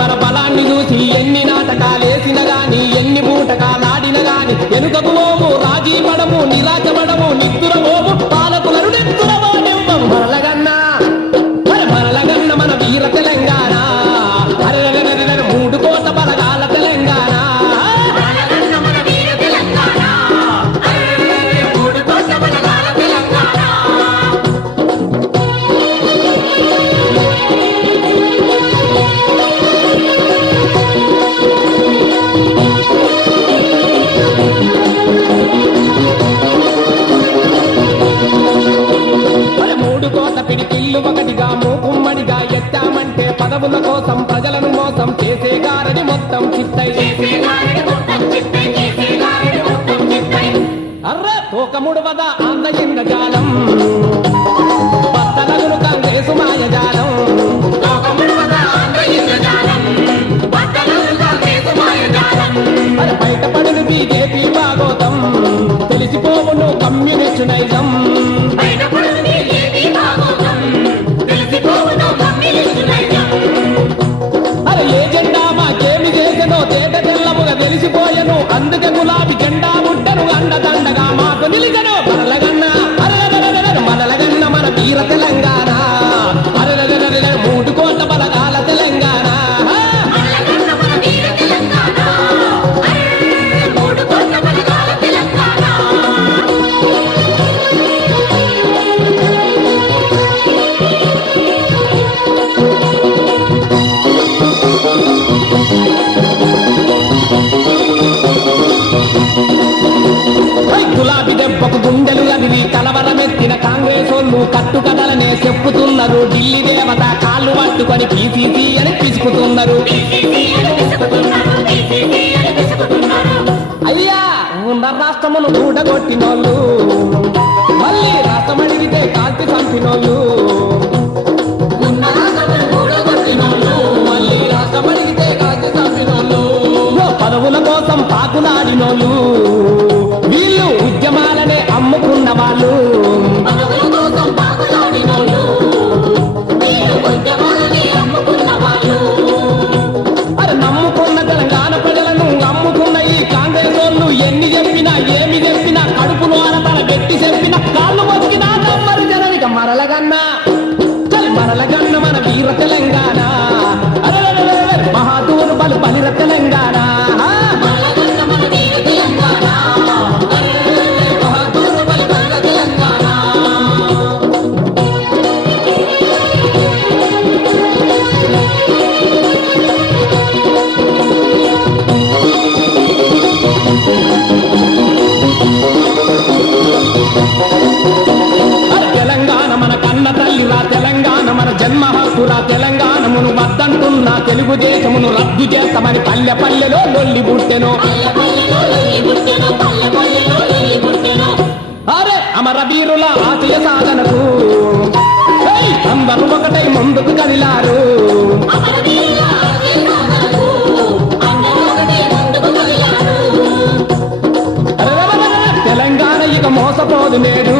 మన బలాన్ని చూసి ఎన్ని నాటకాలేసిన గాని ఎన్ని బూటకాలాడిన గాని వెనుకకు ఓము రాజీ పడము నిరాశపడము నిద్దురమోము పాలకులను నిద్దురమోనివ్వం మరలగన్నా మరలగన్న మన వీర తెలంగాణ అరెరెరెరెరె 3 కోట్ల బలగాల తెలంగాణ ఒకటిగా మూకుమ్మడిగా ఎత్తామంటే పదవుల కోసం ప్రజలను మోసం చేసే గారని మొత్తం చిత్తై అర్రే తోకముడు వద ఆంధ్ర జాలం బత్తలగును కాంగ్రెసు మాయజాలం అరే బయటపడును బీజేపీ భాగోతం తెలిసిపోవును కమ్యూనిస్టు నైజం అరే ఏ జెండా మాకేమి చేసెనో తేట తెల్లముగా తెలిసిపోయెను అందుకే గులాబీ జెండా ముట్టను అండదండగా మాకు నిలిచెను మరలగన్న అరెరెరెరెరె మరలగన్న మన వీర తెలంగాణ అరెరెరెరెరె 3 కోట్ల బలగాల తెలంగాణ గులాబీ దెబ్బకు గుండెలు అదివి కలవరమెత్తిన కాంగ్రెస్ వాళ్ళు కట్టుకథలనే చెప్పుతున్నారు ఢిల్లీ దేవత కాళ్ళు పట్టుకొని పీసీసీ అని పిసుకుతున్నారు అయ్యా ఉన్న రాష్ట్రమును ఊడగొట్టినోళ్ళు మళ్ళీ రాష్ట్రం అడిగితే కాల్చి చంపినోళ్ళు మళ్ళీ రాష్ట్రం అడిగితే కాల్చి చంపినోళ్ళు పదవుల కోసం పాకులాడినోళ్ళు వీళ్ళు ఉద్యమాలనే అమ్ముకున్న వాళ్ళు అరే నమ్ముకున్న తెలంగాణ ప్రజలను అమ్ముకున్న ఈ కాంగ్రెస్ వాళ్ళు ఎన్ని చెప్పినా ఏమి చెప్పినా కడుపును అనతల పెట్టి చెప్పినా కాళ్ళు మొక్కినా నమ్మరు జననిక మరలగన్నా మరలగన్న మన వీర తెలంగాణ అరే మహాదూరు బలు బలిర తెలంగాణ తెలంగాణ మన కన్న తల్లిరా తెలంగాణ మన జన్మ హక్కురా తెలంగాణమును వద్దంటున్న తెలుగుదేశమును రద్దు చేస్తామని పల్లె పల్లెలో లొల్లి పుట్టెను అరే అమరవీరుల ఆశయ సాధనకు అందరూ ఒకటై ముందుకు కదిలారు తెలంగాణ ఇక మోసపోదు లేదు